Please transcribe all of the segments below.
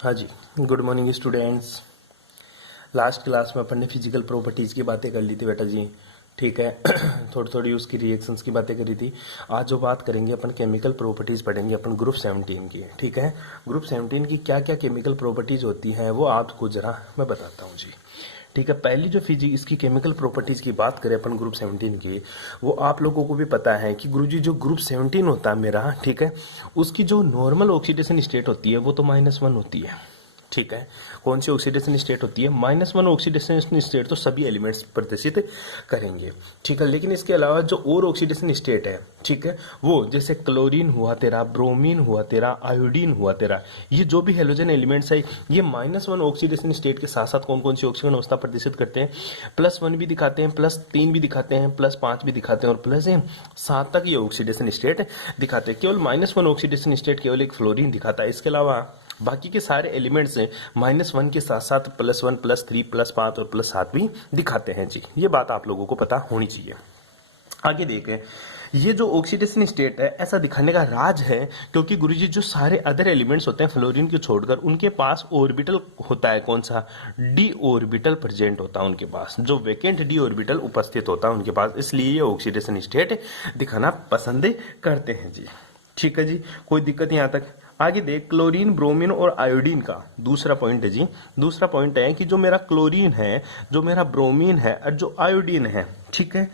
हाँ जी, good morning students. Last class में अपन ने फिजिकल प्रॉपर्टीज़ की बातें कर ली थी बेटा जी, ठीक है। थोड़ी थोड़ी उसकी रिएक्शंस की बातें करी थी। आज जो बात करेंगे अपन केमिकल प्रॉपर्टीज़ पढ़ेंगे अपन ग्रुप 17 की, ठीक है। ग्रुप 17 की क्या क्या केमिकल प्रॉपर्टीज़ होती हैं वो आपको ज़रा मैं बताता हूँ जी, ठीक है। पहली जो इसकी केमिकल प्रॉपर्टीज़ की बात करें अपन ग्रुप 17 की, वो आप लोगों को भी पता है कि गुरुजी जो ग्रुप 17 होता है मेरा, ठीक है, उसकी जो नॉर्मल ऑक्सीडेशन स्टेट होती है वो तो -1 होती है, ठीक है। कौन सी ऑक्सीडेशन स्टेट होती है? -1 ऑक्सीडेशन स्टेट तो सभी एलिमेंट्स प्रदर्शित करेंगे, ठीक है। लेकिन इसके अलावा जो और ऑक्सीडेशन स्टेट है, ठीक है, वो जैसे क्लोरीन हुआ तेरा, ब्रोमीन हुआ तेरा, आयोडीन हुआ तेरा, ये जो भी हेलोजन एलिमेंट्स है ये -1 ऑक्सीडेशन स्टेट के साथ साथ कौन कौन सी ऑक्सीजन अवस्था प्रदर्शित करते हैं? +1 भी दिखाते हैं, +3 भी दिखाते हैं, +5 भी दिखाते हैं और +7 तक ये ऑक्सीडेशन स्टेट दिखाते हैं। केवल -1 ऑक्सीडेशन स्टेट केवल एक फ्लोरीन दिखाता है। इसके अलावा बाकी के सारे एलिमेंट्स -1 के साथ साथ +1, +3, +5 और +7 भी दिखाते हैं जी। ये बात आप लोगों को पता होनी चाहिए। आगे देखें, ये जो ऑक्सीडेशन स्टेट है ऐसा दिखाने का राज है क्योंकि गुरुजी जो सारे अदर एलिमेंट्स होते हैं फ्लोरीन को छोड़कर उनके पास ऑर्बिटल होता है, कौन सा? डी ऑर्बिटल प्रेजेंट होता है उनके पास, जो वेकेंट डी ऑर्बिटल उपस्थित होता है उनके पास, इसलिए ये ऑक्सीडेशन स्टेट दिखाना पसंद करते हैं जी, ठीक है जी। कोई दिक्कत यहाँ तक? आगे देख, क्लोरीन, ब्रोमीन और आयोडीन का दूसरा पॉइंट है जी। दूसरा पॉइंट है कि जो मेरा क्लोरीन है, जो मेरा ब्रोमीन है और जो आयोडीन है, ठीक है,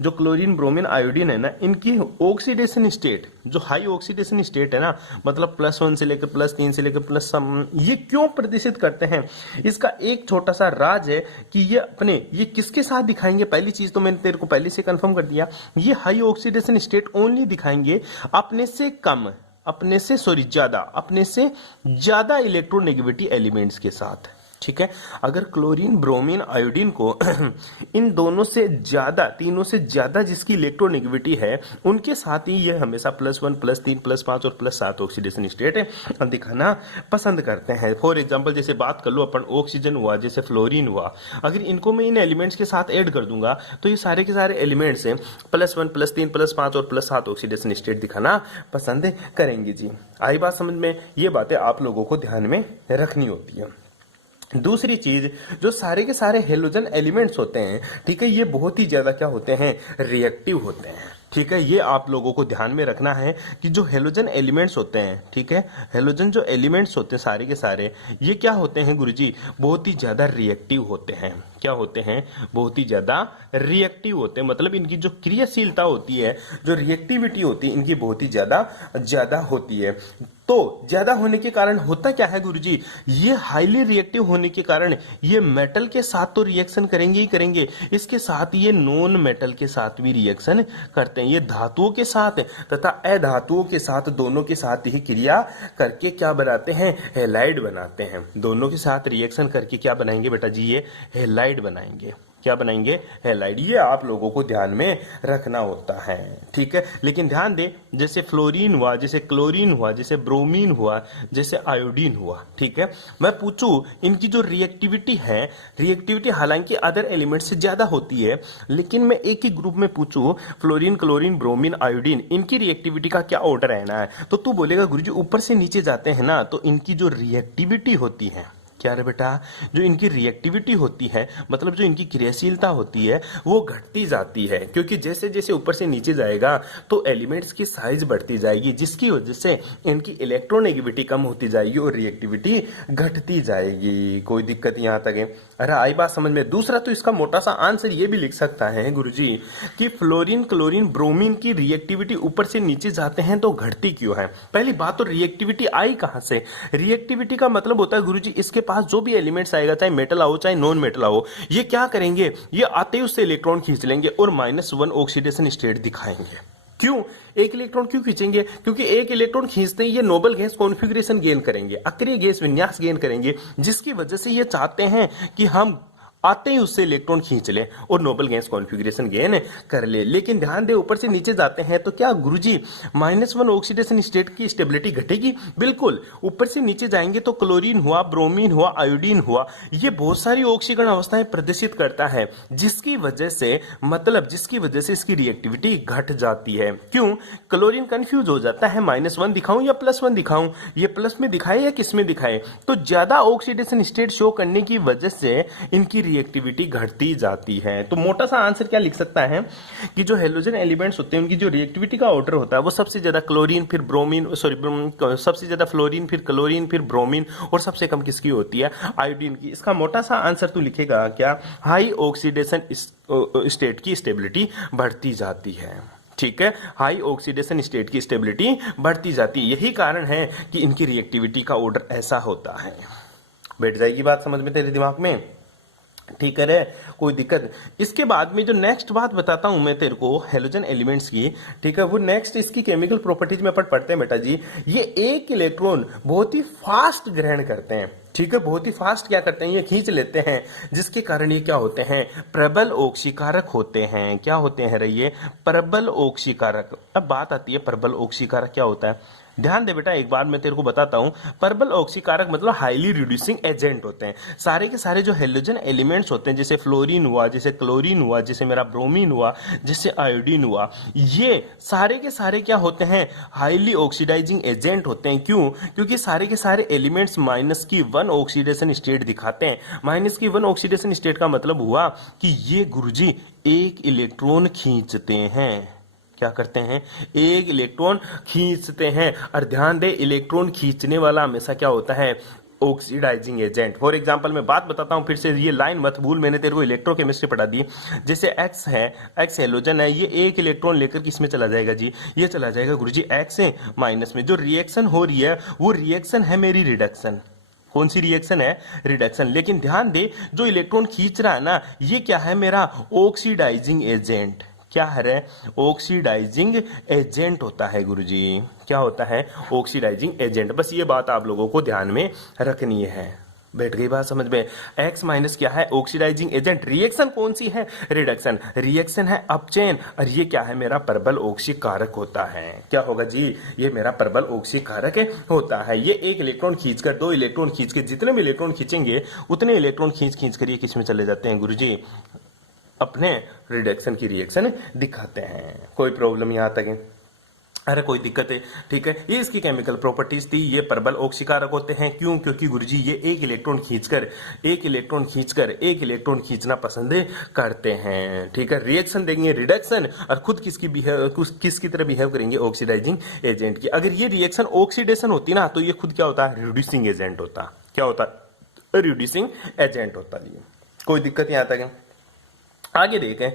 जो क्लोरीन, ब्रोमीन, आयोडीन है ना, इनकी ऑक्सीडेशन स्टेट, जो हाई ऑक्सीडेशन स्टेट है ना, मतलब +1 से लेकर +3 से लेकर +, ये क्यों प्रदर्शित करते हैं? इसका एक छोटा सा राज है कि ये किसके साथ दिखाएंगे। पहली चीज तो मैंने तेरे को पहले से कंफर्म कर दिया, ये हाई ऑक्सीडेशन स्टेट ओनली दिखाएंगे अपने से ज्यादा इलेक्ट्रोनेगेटिविटी एलिमेंट्स के साथ, ठीक है। अगर क्लोरीन, ब्रोमीन, आयोडीन को इन दोनों से ज्यादा, तीनों से ज्यादा जिसकी इलेक्ट्रोनेगेटिविटी है उनके साथ ही ये हमेशा +1, +3, +5 और +7 ऑक्सीडेशन स्टेट दिखाना पसंद करते हैं। फॉर एग्जांपल जैसे बात कर लो अपन, ऑक्सीजन हुआ, जैसे फ्लोरीन हुआ, अगर इनको मैं इन एलिमेंट्स के साथ ऐड कर दूंगा तो ये सारे के सारे एलिमेंट्स +1, +3, +5 और +7 ऑक्सीडेशन स्टेट दिखाना पसंद करेंगे जी। आई बात समझ में? ये बातें आप लोगों को ध्यान में रखनी होती है। दूसरी चीज, जो सारे के सारे हेलोजन एलिमेंट्स होते हैं, ठीक है, ये बहुत ही ज्यादा क्या होते हैं? रिएक्टिव होते हैं, ठीक है। ये आप लोगों को ध्यान में रखना है कि जो हेलोजन एलिमेंट्स होते हैं, ठीक है, हेलोजन जो एलिमेंट्स होते हैं सारे के सारे, ये क्या होते हैं गुरुजी? बहुत ही ज्यादा रिएक्टिव होते हैं। क्या होते हैं? बहुत ही ज्यादा रिएक्टिव होते हैं, मतलब इनकी जो क्रियाशीलता होती है, जो रिएक्टिविटी होती है, इनकी बहुत ही ज्यादा होती है। तो ज्यादा होने के कारण होता क्या है गुरुजी? ये हाईली रिएक्टिव होने के कारण ये मेटल के साथ तो रिएक्शन करेंगे ही करेंगे, इसके साथ ये नॉन मेटल के साथ भी रिएक्शन करते हैं। ये धातुओं के साथ तथा अधातुओं के साथ, दोनों के साथ ही क्रिया करके क्या बनाते हैं? हैलाइड बनाते हैं। दोनों के साथ रिएक्शन करके क्या बनाएंगे बेटा जी? ये हैलाइड बनाएंगे। क्या बनाएंगे? हैलाइड। ये आप लोगों को ध्यान में रखना होता है, ठीक है। लेकिन ध्यान दे, जैसे फ्लोरीन हुआ, जैसे क्लोरीन हुआ, जैसे ब्रोमीन हुआ, जैसे आयोडीन हुआ, ठीक है, मैं पूछूं इनकी जो रिएक्टिविटी है, रिएक्टिविटी हालांकि अदर एलिमेंट से ज्यादा होती है, लेकिन मैं एक ही ग्रुप में पूछूं फ्लोरीन, क्लोरीन, ब्रोमीन, आयोडीन, इनकी रिएक्टिविटी का क्या ऑर्डर रहना है, तो तू बोलेगा गुरुजी ऊपर से नीचे जाते हैं ना, तो इनकी जो रिएक्टिविटी होती है, क्या रे बेटा, जो इनकी रिएक्टिविटी होती है, मतलब जो इनकी क्रियाशीलता होती है, वो घटती जाती है, क्योंकि जैसे जैसे ऊपर से नीचे जाएगा तो एलिमेंट्स की साइज बढ़ती जाएगी, जिसकी वजह से इनकी इलेक्ट्रोनेगेटिविटी कम होती जाएगी और रिएक्टिविटी घटती जाएगी। कोई दिक्कत यहाँ तक है? अरे आई बात समझ में? दूसरा तो इसका मोटा सा आंसर ये भी लिख सकता है गुरुजी कि फ्लोरीन, क्लोरीन, ब्रोमीन की रिएक्टिविटी ऊपर से नीचे जाते हैं तो घटती क्यों है? पहली बात तो रिएक्टिविटी आई कहां से? रिएक्टिविटी का मतलब होता है गुरुजी इसके पास जो भी एलिमेंट्स आएगा, चाहे मेटल आओ चाहे नॉन मेटल आओ, ये क्या करेंगे? ये आते ही उससे इलेक्ट्रॉन खींच लेंगे और -1 ऑक्सीडेशन स्टेट दिखाएंगे। क्यों? एक इलेक्ट्रॉन क्यों खींचेंगे? क्योंकि एक इलेक्ट्रॉन खींचते ही ये नोबल गैस कॉन्फ़िगरेशन गेन करेंगे, अक्रिय गैस विन्यास गेन करेंगे, जिसकी वजह से ये चाहते हैं कि हम आते ही उससे इलेक्ट्रॉन खींच ले और नोबल गैस कॉन्फ़िगरेशन गेन कर ले। लेकिन ध्यान दे ऊपर से नीचे जाते हैं तो क्या गुरुजी -1 ऑक्सीडेशन स्टेट की स्टेबिलिटी घटेगी? बिल्कुल। ऊपर से नीचे जाएंगे तो क्लोरीन हुआ, ब्रोमीन हुआ, आयोडीन हुआ, ये बहुत सारी ऑक्सीकरण अवस्थाएं प्रदर्शित करता है, जिसकी वजह से इसकी रिएक्टिविटी घट जाती है। क्यों? क्लोरीन कंफ्यूज हो जाता है, -1 दिखाऊं या +1 दिखाऊं, ये प्लस में दिखाए या किस में दिखाए। तो ज्यादा ऑक्सीडेशन स्टेट शो करने की वजह से इनकी रिएक्टिविटी घटती जाती है। तो मोटा सा आंसर क्या लिख सकता है कि जो हेलोजन एलिमेंट्स होते हैं उनकी जो रिएक्टिविटी का ऑर्डर होता है वो सबसे ज्यादा क्लोरीन, फिर ब्रोमीन, सबसे ज्यादा फ्लोरीन, फिर क्लोरीन, फिर ब्रोमीन, और सबसे कम किसकी होती है? आयोडीन की। इसका मोटा सा आंसर तू लिखेगा क्या? हाई ऑक्सीडेशन स्टेट की स्टेबिलिटी बढ़ती जाती है। ठीक है, हाई ऑक्सीडेशन स्टेट की स्टेबिलिटी बढ़ती जाती है। यही कारण है कि इनकी रिएक्टिविटी का ऑर्डर ऐसा होता है। बैठ जाएगी बात समझ में तेरे दिमाग में? ठीक है रे, कोई दिक्कत? इसके बाद में जो नेक्स्ट बात बताता हूं मैं तेरे को हेलोजन एलिमेंट्स की, ठीक है, वो नेक्स्ट इसकी केमिकल प्रॉपर्टीज में अपन पढ़ते हैं बेटा जी। ये एक इलेक्ट्रॉन बहुत ही फास्ट ग्रहण करते हैं, ठीक है, बहुत ही फास्ट क्या करते हैं, ये खींच लेते हैं, जिसके कारण ये क्या होते हैं? प्रबल ऑक्सीकारक होते हैं। क्या होते हैं रे ये? प्रबल ऑक्सीकारक। अब बात आती है प्रबल ऑक्सीकारक क्या होता है। ध्यान दे बेटा, एक बार मैं तेरे को बताता हूं। प्रबल ऑक्सीकारक मतलब हाईली रिड्यूसिंग एजेंट होते हैं। सारे के सारे जो हेलोजन एलिमेंट्स होते हैं, जैसे फ्लोरीन हुआ, जैसे क्लोरीन हुआ, जैसे मेरा ब्रोमीन हुआ, जैसे आयोडीन हुआ, ये सारे के सारे क्या होते हैं? हाईली ऑक्सीडाइजिंग एजेंट होते हैं। क्यों? क्योंकि सारे के सारे एलिमेंट्स -1 ऑक्सीडेशन स्टेट दिखाते हैं। -1 ऑक्सीडेशन स्टेट का मतलब हुआ कि ये गुरुजी एक इलेक्ट्रॉन खींचते हैं। क्या करते हैं? एक इलेक्ट्रॉन खींचते हैं। और ध्यान दे, इलेक्ट्रॉन खींचने वाला हमेशा क्या होता है? Oxidising agent. फॉर एग्जांपल मैं बात बताता हूं फिर से, ये लाइन मत भूल, मैंने तेरे को इलेक्ट्रोकेमिस्ट्री पढ़ा दी। जैसे एक्स है, एक्स हेलोजन है, ये एक इलेक्ट्रॉन लेकर किस में चला जाएगा जी? ये चला जाएगा गुरुजी एक्स से माइनस में। जो रिएक्शन हो रही है वो रिएक्शन है मेरी रिडक्शन। कौन सी रिएक्शन है? रिडक्शन। लेकिन ध्यान दे, जो इलेक्ट्रॉन खींच रहा है ना, ये क्या है? मेरा ऑक्सीडाइजिंग एजेंट। क्या है? ऑक्सीडाइजिंग एजेंट होता है गुरुजी। क्या होता है? Oxidising agent. बस ये बात आप लोगों को ध्यान में रखनी है। बैठ गई बात समझ में? एक्स माइनस क्या है? Oxidising agent. रिएक्शन कौन सी है? रिडक्शन। रिएक्शन है अपचयन, और ये क्या है? मेरा प्रबल ऑक्सीकारक होता है। क्या होगा जी? ये मेरा प्रबल ऑक्सीकारक होता है। ये एक इलेक्ट्रॉन खींचकर, दो इलेक्ट्रॉन खींच के, जितने भी इलेक्ट्रॉन खींचेंगे उतने इलेक्ट्रॉन खींच कर ये किस में चले जाते हैं गुरुजी? अपने रिडक्शन की रिएक्शन दिखाते हैं। कोई प्रॉब्लम यहां तक है? अरे कोई दिक्कत है? ठीक है, ये इसकी केमिकल प्रॉपर्टीज थी। ये प्रबल ऑक्सीकारक होते हैं। क्यों? क्योंकि गुरुजी ये एक इलेक्ट्रॉन खींचना पसंद करते हैं। ठीक है, रिएक्शन देंगे रिडक्शन, और खुद किसकी तरह बिहेव करेंगे? ऑक्सीडाइजिंग एजेंट की। अगर ये रिएक्शन ऑक्सीडेशन होती ना, तो ये खुद क्या होता है? रिड्यूसिंग एजेंट होता। क्या होता? रिड्यूसिंग एजेंट होता। कोई दिक्कत यहां तक है? आगे देखें।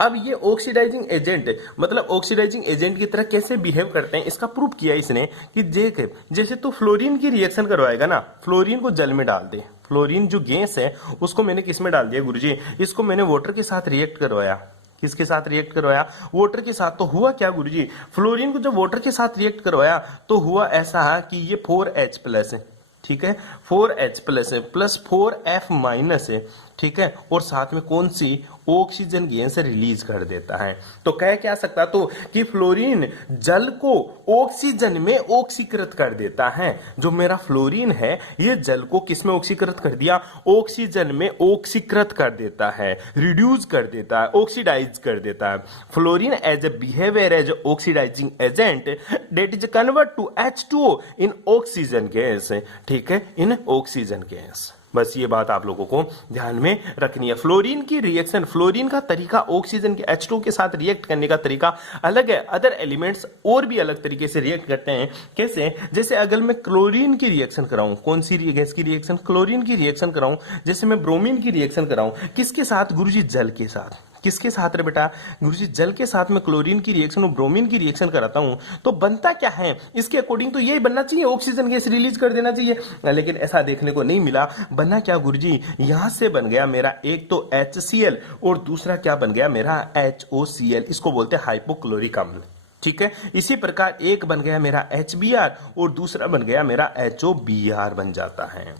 अब ये ऑक्सीडाइजिंग एजेंट मतलब ऑक्सीडाइजिंग एजेंट की तरह कैसे बिहेव करते हैं, इसका प्रूफ किया इसने कि देख, जैसे तू फ्लोरीन की रिएक्शन करवाएगा ना, फ्लोरीन को जल में डाल दे। फ्लोरीन जो गैस है उसको मैंने किस में डाल दिया गुरुजी? इसको मैंने वाटर के साथ रिएक्ट करवाया। किसके साथ रिएक्ट करवाया? वाटर के साथ। तो हुआ क्या गुरुजी? फ्लोरीन को जब वाटर के साथ रिएक्ट करवाया तो हुआ ऐसा कि ये 4H+ है। ठीक है, 4H+ है, प्लस 4F- है। ठीक है, और साथ में कौन सी? ऑक्सीजन गैस रिलीज कर देता है। तो कह क्या सकता तो कि फ्लोरीन जल को ऑक्सीजन में ऑक्सीकृत कर देता है। जो मेरा फ्लोरीन है ये जल को किस में ऑक्सीकृत कर दिया? ऑक्सीजन में ऑक्सीकृत कर देता है, रिड्यूस कर देता है, ऑक्सीडाइज कर देता है। Fluorine as a behaviour as oxidising agent that is convert to H2O in oxygen gas. ठीक है, इन ऑक्सीजन गैस। बस ये बात आप लोगों को ध्यान में रखनी है। फ्लोरीन की रिएक्शन, फ्लोरीन का तरीका ऑक्सीजन के H2 के साथ रिएक्ट करने का तरीका अलग है। अदर एलिमेंट्स और भी अलग तरीके से रिएक्ट करते हैं। कैसे? जैसे अगर मैं क्लोरीन की रिएक्शन कराऊं, कौन सी गैस की रिएक्शन? क्लोरीन की रिएक्शन कराऊं। जैसे मैं ब्रोमीन की रिएक्शन कराऊं, किसके साथ गुरुजी? जल के साथ। किसके साथ रे बेटा? गुरुजी जल के साथ में क्लोरीन की रिएक्शन और ब्रोमीन की रिएक्शन कराता हूं तो बनता क्या है? इसके अकॉर्डिंग तो यही बनना चाहिए, ऑक्सीजन गैस रिलीज कर देना चाहिए, लेकिन ऐसा देखने को नहीं मिला। बना क्या गुरुजी? यहां से बन गया मेरा एक तो HCl और दूसरा क्या बन गया मेरा? HOCl। इसको बोलते हैं हाइपोक्लोरिक अम्ल। ठीक है, इसी प्रकार एक बन गया मेरा HBr और दूसरा बन गया मेरा HOBr बन जाता है।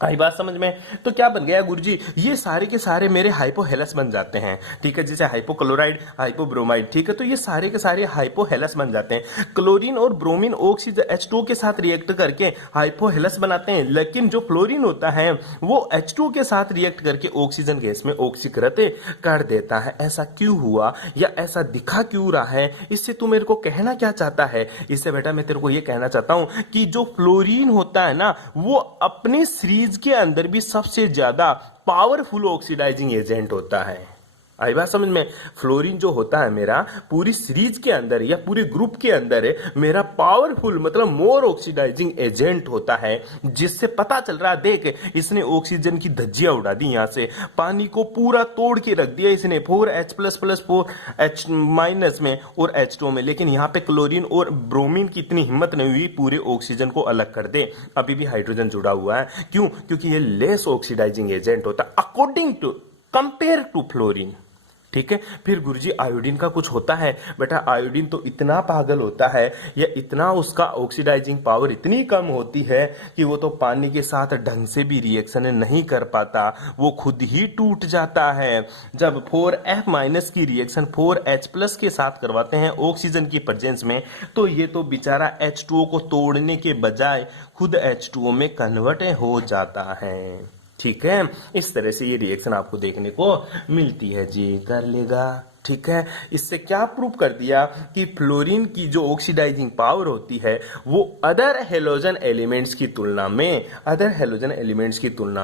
आई बात समझ में? तो क्या बन गया गुरुजी, ये सारे के सारे मेरे हाइपोहेलस बन जाते हैं, ठीक है, जैसे हाइपोक्लोराइड, हाइपोब्रोमाइड, ठीक है, तो ये सारे के सारे हाइपोहेलस बन जाते हैं। क्लोरीन और ब्रोमीन ऑक्सीजन H2O के साथ रिएक्ट करके हाइपोहेलस बनाते हैं, लेकिन जो फ्लोरीन होता है वो H2O के साथ रिएक्ट करके ऑक्सीजन गैस में ऑक्सीकृत कर देता है। ऐसा क्यों हुआ या ऐसा दिखा क्यों रहा है, इससे तू मेरे को कहना क्या चाहता है? इससे बेटा मैं तेरे को ये कहना चाहता हूं कि जो फ्लोरीन होता है ना, वो अपने सीरीज के अंदर भी सबसे ज्यादा पावरफुल ऑक्सीडाइजिंग एजेंट होता है। आई बात समझ में? फ्लोरीन जो होता है मेरा पूरी सीरीज के अंदर या पूरे ग्रुप के अंदर मेरा पावरफुल मतलब मोर ऑक्सीडाइजिंग एजेंट होता है, जिससे पता चल रहा है देख इसने ऑक्सीजन की धज्जियां उड़ा दी, यहां से पानी को पूरा तोड़ के रख दिया इसने 4H++ 4H- में और H2O में, लेकिन यहाँ पे क्लोरीन और ब्रोमीन की इतनी हिम्मत नहीं हुई पूरे ऑक्सीजन को अलग कर दे, अभी भी हाइड्रोजन जुड़ा हुआ है। क्यों? क्योंकि ये लेस ऑक्सीडाइजिंग एजेंट होता है according to compare to fluorine, ठीक है। फिर गुरुजी आयोडीन का कुछ होता है बेटा, आयोडीन तो इतना पागल होता है या इतना उसका ऑक्सीडाइजिंग पावर इतनी कम होती है कि वो तो पानी के साथ ढंग से भी रिएक्शन नहीं कर पाता, वो खुद ही टूट जाता है। जब 4F- की रिएक्शन 4H+ के साथ करवाते हैं ऑक्सीजन की प्रेजेंस में, तो ये तो बेचारा H2O को तोड़ने के बजाय खुद H2O में कन्वर्ट हो जाता है, ठीक है। इस तरह से ये रिएक्शन आपको देखने को मिलती है जी, कर लेगा, ठीक है। इससे क्या प्रूव कर दिया कि फ्लोरीन की जो ऑक्सीडाइजिंग पावर होती है वो अदर हेलोजन एलिमेंट्स की तुलना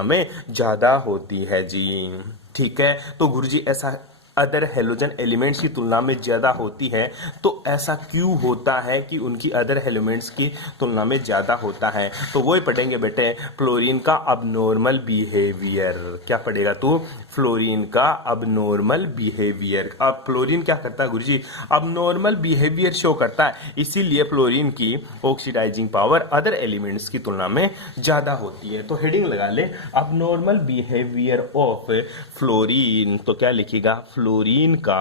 में ज्यादा होती है जी, ठीक है। तो गुरुजी ऐसा अदर हेलोजन एलिमेंट्स की तुलना में ज्यादा होती है, तो ऐसा क्यों होता है कि उनकी अदर एलिमेंट्स की तुलना में ज्यादा होता है? तो वही पढ़ेंगे बेटे, फ्लोरीन का अबनॉर्मल बिहेवियर। क्या पढ़ेगा तू? फ्लोरीन का अबनॉर्मल बिहेवियर। अब फ्लोरीन क्या करता है गुरुजी? अबनॉर्मल बिहेवियर शो करता है, इसीलिए फ्लोरीन की ऑक्सीडाइजिंग पावर अदर एलिमेंट्स की तुलना में ज्यादा होती है। तो हेडिंग लगा ले, अबनॉर्मल बिहेवियर ऑफ फ्लोरीन। तो क्या लिखेगा? फ्लोरीन का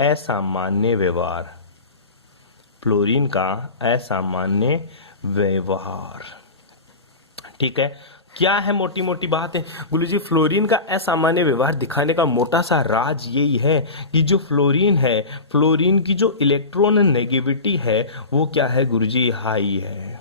असामान्य व्यवहार, फ्लोरीन का असामान्य व्यवहार, ठीक है। क्या है मोटी मोटी बात है गुरुजी? फ्लोरीन का असामान्य व्यवहार दिखाने का मोटा सा राज यही है कि जो फ्लोरीन है, फ्लोरीन की जो इलेक्ट्रॉन नेगेटिविटी है वो क्या है गुरुजी? हाई है।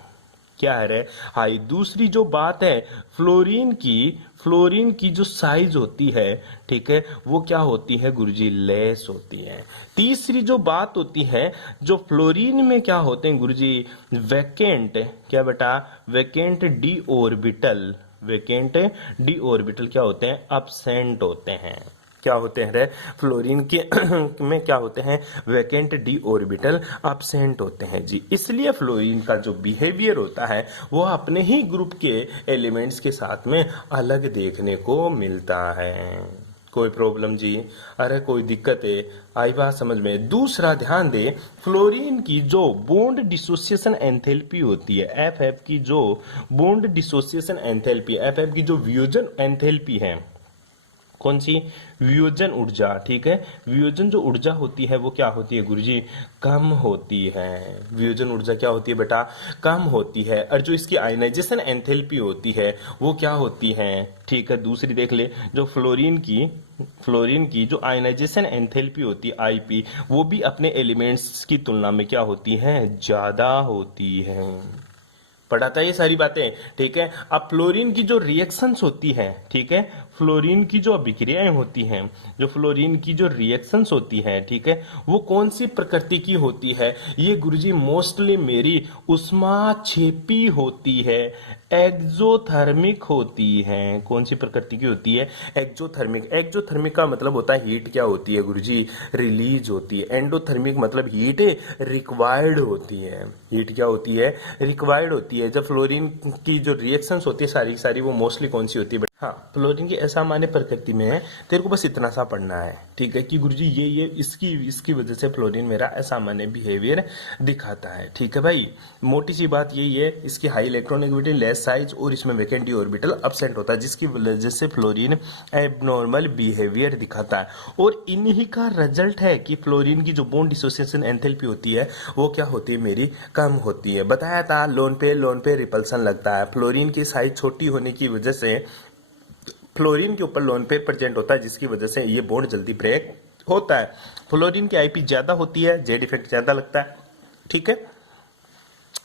क्या है रे? हाई। दूसरी जो बात है, फ्लोरीन की जो साइज होती है, ठीक है, वो क्या होती है गुरुजी? लेस होती है। तीसरी जो बात होती है, जो फ्लोरीन में क्या होते हैं गुरुजी? वैकेंट, क्या बेटा? वैकेंट डी ऑर्बिटल क्या होते हैं? अब्सेंट होते हैं। क्या होते हैं रे? फ्लोरीन के में क्या होते हैं? वैकेंट डी ऑर्बिटल अब्सेंट होते हैं जी। इसलिए फ्लोरीन का जो बिहेवियर होता है वो अपने ही ग्रुप के एलिमेंट्स के साथ में अलग देखने को मिलता है। कोई प्रॉब्लम जी? अरे कोई दिक्कत है? आई बात समझ में? दूसरा ध्यान दे, फ्लोरीन की जो बॉन्ड डिसोसिएशन एंथैल्पी होती है, एफ की जो बॉन्ड डिसोसिएशन एंथैल्पी, एफ की जो वियोजन एंथैल्पी है, कौन सी? वियोजन ऊर्जा, ठीक है। वियोजन जो ऊर्जा होती है वो क्या होती है गुरुजी? कम होती है। वियोजन ऊर्जा क्या होती है बेटा? कम होती है। और जो इसकी आयनाइजेशन एंथैल्पी होती है वो क्या होती है? ठीक है, दूसरी देख ले, जो फ्लोरीन की जो आयनाइजेशन एंथैल्पी होती है आईपी, वो भी अपने एलिमेंट्स की तुलना में क्या होती है? ज्यादा होती है। पढ़ाता है ये सारी बातें, ठीक है। अब फ्लोरीन की जो रिएक्शंस होती है, ठीक है, फ्लोरीन की जो अभिक्रियाएं होती हैं, जो फ्लोरीन की जो रिएक्शंस होती हैं, ठीक है, वो कौन सी प्रकृति की होती है? ये गुरुजी मोस्टली मेरी उष्माक्षेपी होती है, एक्सोथर्मिक होती है। कौन सी प्रकृति की होती है? एक्सोथर्मिक। एक्सोथर्मिक का मतलब होता है हीट क्या होती है गुरुजी? रिलीज होती है। एंडोथर्मिक मतलब हीट रिक्वायर्ड होती है। हीट क्या होती है? रिक्वायर्ड होती है। जब फ्लोरीन की जो रिएक्शंस होती है सारी वो मोस्टली कौन सी होती है? हाँ, फ्लोरीन की असामान्य प्रकृति में है, तेरे को बस इतना सा पढ़ना है, ठीक है, कि गुरुजी ये इसकी इसकी वजह से फ्लोरीन मेरा असामान्य बिहेवियर दिखाता है, ठीक है भाई। मोटी सी बात यही है, इसकी हाई इलेक्ट्रॉनिक लेस साइज और इसमें वैकेंट ऑर्बिटल अब्सेंट होता है, जिसकी वजह से फ्लोरीन एबनॉर्मल बिहेवियर दिखाता है। और इन्हीं का रिजल्ट है कि फ्लोरीन की जो बॉन्ड डिसोसिएशन एंथैल्पी होती है वो क्या होती है, मेरी कम होती है। बताया था लोन पे रिपल्सन लगता है। फ्लोरीन की साइज छोटी होने की वजह से फ्लोरीन के ऊपर लोन पेयर प्रेजेंट होता है, जिसकी वजह से ये बॉन्ड जल्दी ब्रेक होता है। फ्लोरीन की आईपी ज्यादा होती है, जेड इफेक्ट ज्यादा लगता है, ठीक है।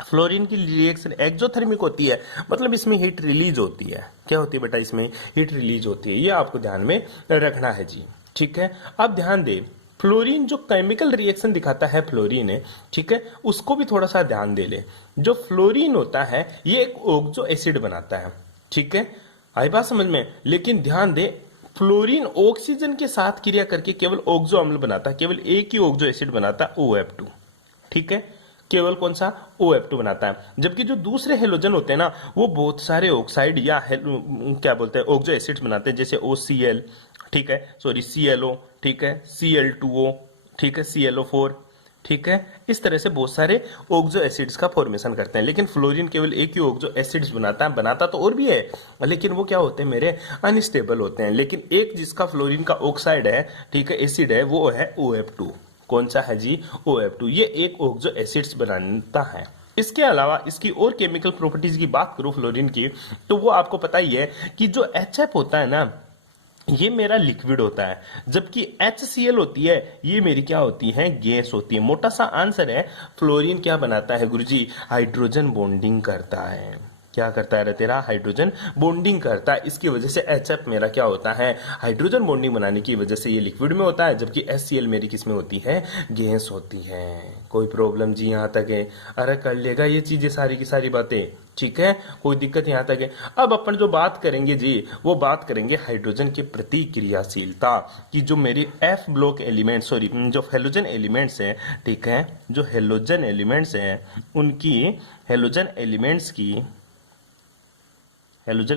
फ्लोरीन की रिएक्शन एक्सोथर्मिक होती है, मतलब इसमें हीट रिलीज होती है। क्या होती है बेटा, इसमें हीट रिलीज होती है, ये आपको ध्यान में रखना है जी, ठीक है। अब ध्यान दे, फ्लोरीन जो केमिकल रिएक्शन दिखाता है फ्लोरीन है, ठीक है, उसको भी थोड़ा सा ध्यान दे ले। जो फ्लोरीन होता है ये एक ऑक्सो एसिड बनाता है, ठीक है, आई बात समझ में। लेकिन ध्यान दे, फ्लोरीन ऑक्सीजन के साथ क्रिया करके केवल ऑक्सो अम्ल बनाता है, केवल एक ही ऑक्सो एसिड बनाता है, OF2, ठीक है, केवल कौन सा, OF2 बनाता है। जबकि जो दूसरे हेलोजन होते हैं ना, वो बहुत सारे ऑक्साइड या क्या बोलते हैं ऑक्सो एसिड्स बनाते हैं, जैसे OCl, ठीक है, सॉरी ClO, ठीक है, Cl2O, ठीक है, ClO4, ठीक है, इस तरह से बहुत सारे ऑक्सो एसिड्स का फॉर्मेशन करते हैं। लेकिन फ्लोरीन केवल एक ही ऑक्सो एसिड्स बनाता तो और भी है, लेकिन वो क्या होते हैं मेरे, अनस्टेबल होते हैं। लेकिन एक जिसका फ्लोरीन का ऑक्साइड है, ठीक है, एसिड है, वो है OF2। कौन सा है जी, OF2। ये एक ऑक्सो एसिड्स बनाता है। इसके अलावा इसकी और केमिकल प्रॉपर्टीज की बात करूं फ्लोरीन की, तो वो आपको पता ही है कि जो HF होता है ना, ये मेरा लिक्विड होता है, जबकि HCl होती है ये मेरी क्या होती है, गैस होती है। मोटा सा आंसर है, फ्लोरीन क्या बनाता है गुरुजी, हाइड्रोजन बॉन्डिंग करता है। क्या करता है रे तेरा, हाइड्रोजन बॉन्डिंग करता है। इसकी वजह से HF मेरा क्या होता है, हाइड्रोजन बॉन्डिंग बनाने की वजह से ये लिक्विड में होता है, जबकि HCl मेरी किस में होती है, गैस होती है। कोई प्रॉब्लम जी यहाँ तक है, अरे कर लेगा ये चीजें सारी की सारी बातें, ठीक है, कोई दिक्कत यहाँ तक है। अब अपन जो बात करेंगे जी, वो बात करेंगे हाइड्रोजन की प्रतिक्रियाशीलता की। जो मेरी F ब्लॉक एलिमेंट, सॉरी जो हेलोजन एलिमेंट्स हैं, ठीक है, जो हेलोजन एलिमेंट्स हैं उनकी हेलोजन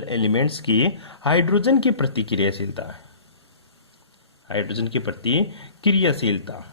एलिमेंट्स की हाइड्रोजन की प्रतिक्रियाशीलता, हाइड्रोजन की प्रतिक्रियाशीलता,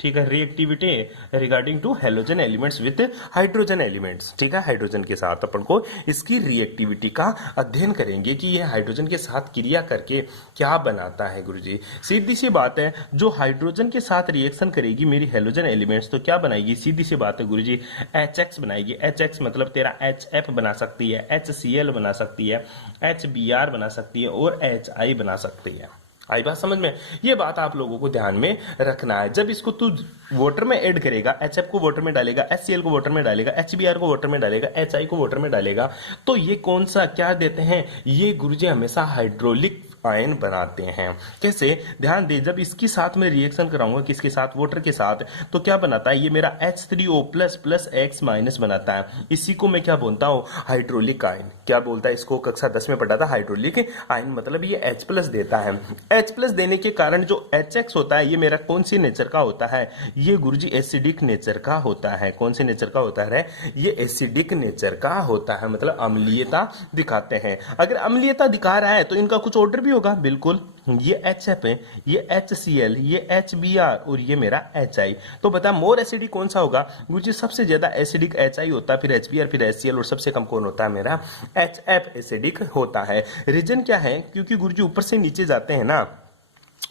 ठीक है, reactivity regarding to halogen elements with hydrogen elements, ठीक है, हाइड्रोजन के साथ अपन को इसकी रिएक्टिविटी का अध्ययन करेंगे कि ये हाइड्रोजन के साथ क्रिया करके क्या बनाता है गुरुजी। सीधी सी बात है, जो हाइड्रोजन के साथ रिएक्शन करेगी मेरी हेलोजन एलिमेंट्स, तो क्या बनाएगी, सीधी सी बात है गुरुजी, HX बनाएगी। HX मतलब तेरा HF बना सकती है, HCl बना सकती है, HBr बना सकती है और HI बना सकती है। आई बात समझ में, ये बात आप लोगों को ध्यान में रखना है। जब इसको तू वाटर में ऐड करेगा, HF को वाटर में डालेगा, HCl को वाटर में डालेगा, HBr को वाटर में डालेगा, HI को वाटर में डालेगा, तो ये कौन सा क्या देते हैं, ये गुरुजी हमेशा हाइड्रोलिक आयन बनाते हैं। कैसे, ध्यान दे, जब इसके साथ में रिएक्शन कराऊंगा, किसके साथ, वाटर के साथ, तो क्या बनाता है, ये मेरा H3O प्लस X माइनस बनाता है। इसी को मैं क्या बोलता हूँ, हाइड्रोलिक आयन। क्या बोलता है, इसको कक्षा 10 में पढ़ा था, हाइड्रोलिक आयन मतलब ये H प्लस देता है। H प्लस देने के कारण जो HX होता है, ये मेरा कौन सी नेचर का होता है, ये गुरुजी एसिडिक नेचर का होता है। कौन से नेचर का होता है, ये एसिडिक नेचर का होता है, मतलब अम्लीयता दिखाते हैं। अगर अम्लीयता दिखा रहा है तो इनका कुछ ऑर्डर भी होगा, बिल्कुल। ये HF है, ये HCl, ये HBr और ये मेरा HI। तो बता मोर एसिडिक कौन सा होगा गुरुजी, सबसे ज्यादा एसिडिक HI होता है, फिर HBr, फिर HCl और सबसे कम कौन होता है, मेरा HF एसिडिक होता है। रीजन क्या है, क्योंकि गुरुजी ऊपर से नीचे जाते हैं ना,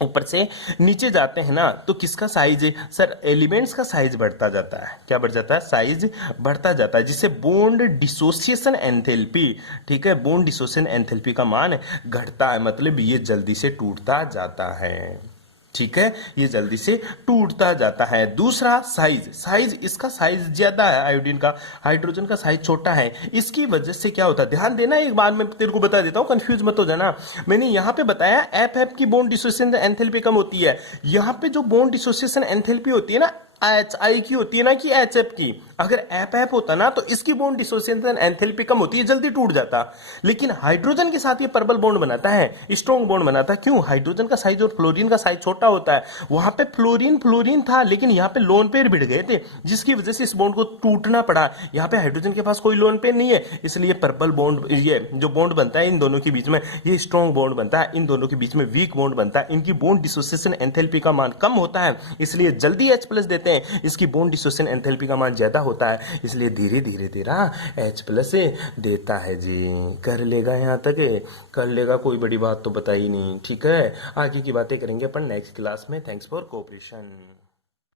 ऊपर से नीचे जाते हैं ना, तो किसका साइज, सर एलिमेंट्स का साइज बढ़ता जाता है। क्या बढ़ जाता है, साइज बढ़ता जाता है, जिससे बॉन्ड डिसोसिएशन एंथैल्पी, ठीक है, बॉन्ड डिसोसिएशन एंथैल्पी का मान घटता है, मतलब ये जल्दी से टूटता जाता है, ठीक है, ये जल्दी से टूटता जाता है। दूसरा साइज इसका साइज ज्यादा है, आयोडीन का, हाइड्रोजन का साइज छोटा है। इसकी वजह से क्या होता है, ध्यान देना, एक बार मैं तेरे को बता देता हूं, कंफ्यूज मत हो जाना। मैंने यहां पे बताया FF की बॉन्ड डिसोसिएशन एंथैल्पी कम होती है, यहां पे जो बॉन्ड डिसोसिएशन एंथैल्पी होती है ना एच आई की होती है ना कि एच एफ की। अगर एप एप होता ना तो इसकी बॉन्ड डिसोसिएशन एंथैल्पी कम होती है, जल्दी टूट जाता। लेकिन हाइड्रोजन के साथ ये पर्पल बॉन्ड बनाता है, स्ट्रॉन्ग बॉन्ड बनाता है। क्यों? हाइड्रोजन का साइज और फ्लोरीन का साइज छोटा होता है। वहां पे फ्लोरीन फ्लोरीन था, लेकिन यहाँ पे लोन पेयर भिड़ गए थे, जिसकी वजह से इस बॉन्ड को टूटना पड़ा। यहाँ पे हाइड्रोजन के पास कोई लोन पेयर नहीं है, इसलिए पर्पल बॉन्ड, ये जो बॉन्ड बनता है इन दोनों के बीच में, ये स्ट्रॉन्ग बॉन्ड बनता है। इन दोनों के बीच में वीक बॉन्ड बनता है। इनकी बॉन्ड डिसोसिएशन एंथैल्पी का मान कम होता है, इसलिए जल्दी H प्लस देते हैं। इसकी बॉन्ड डिसोसिएशन एंथैल्पी का मान ज्यादा होता है, इसलिए धीरे धीरे तेरा H प्लस देता है जी। कर लेगा यहाँ तक? कर लेगा, कोई बड़ी बात तो बताई नहीं। ठीक है, आगे की बातें करेंगे अपन नेक्स्ट क्लास में। Thanks for cooperation.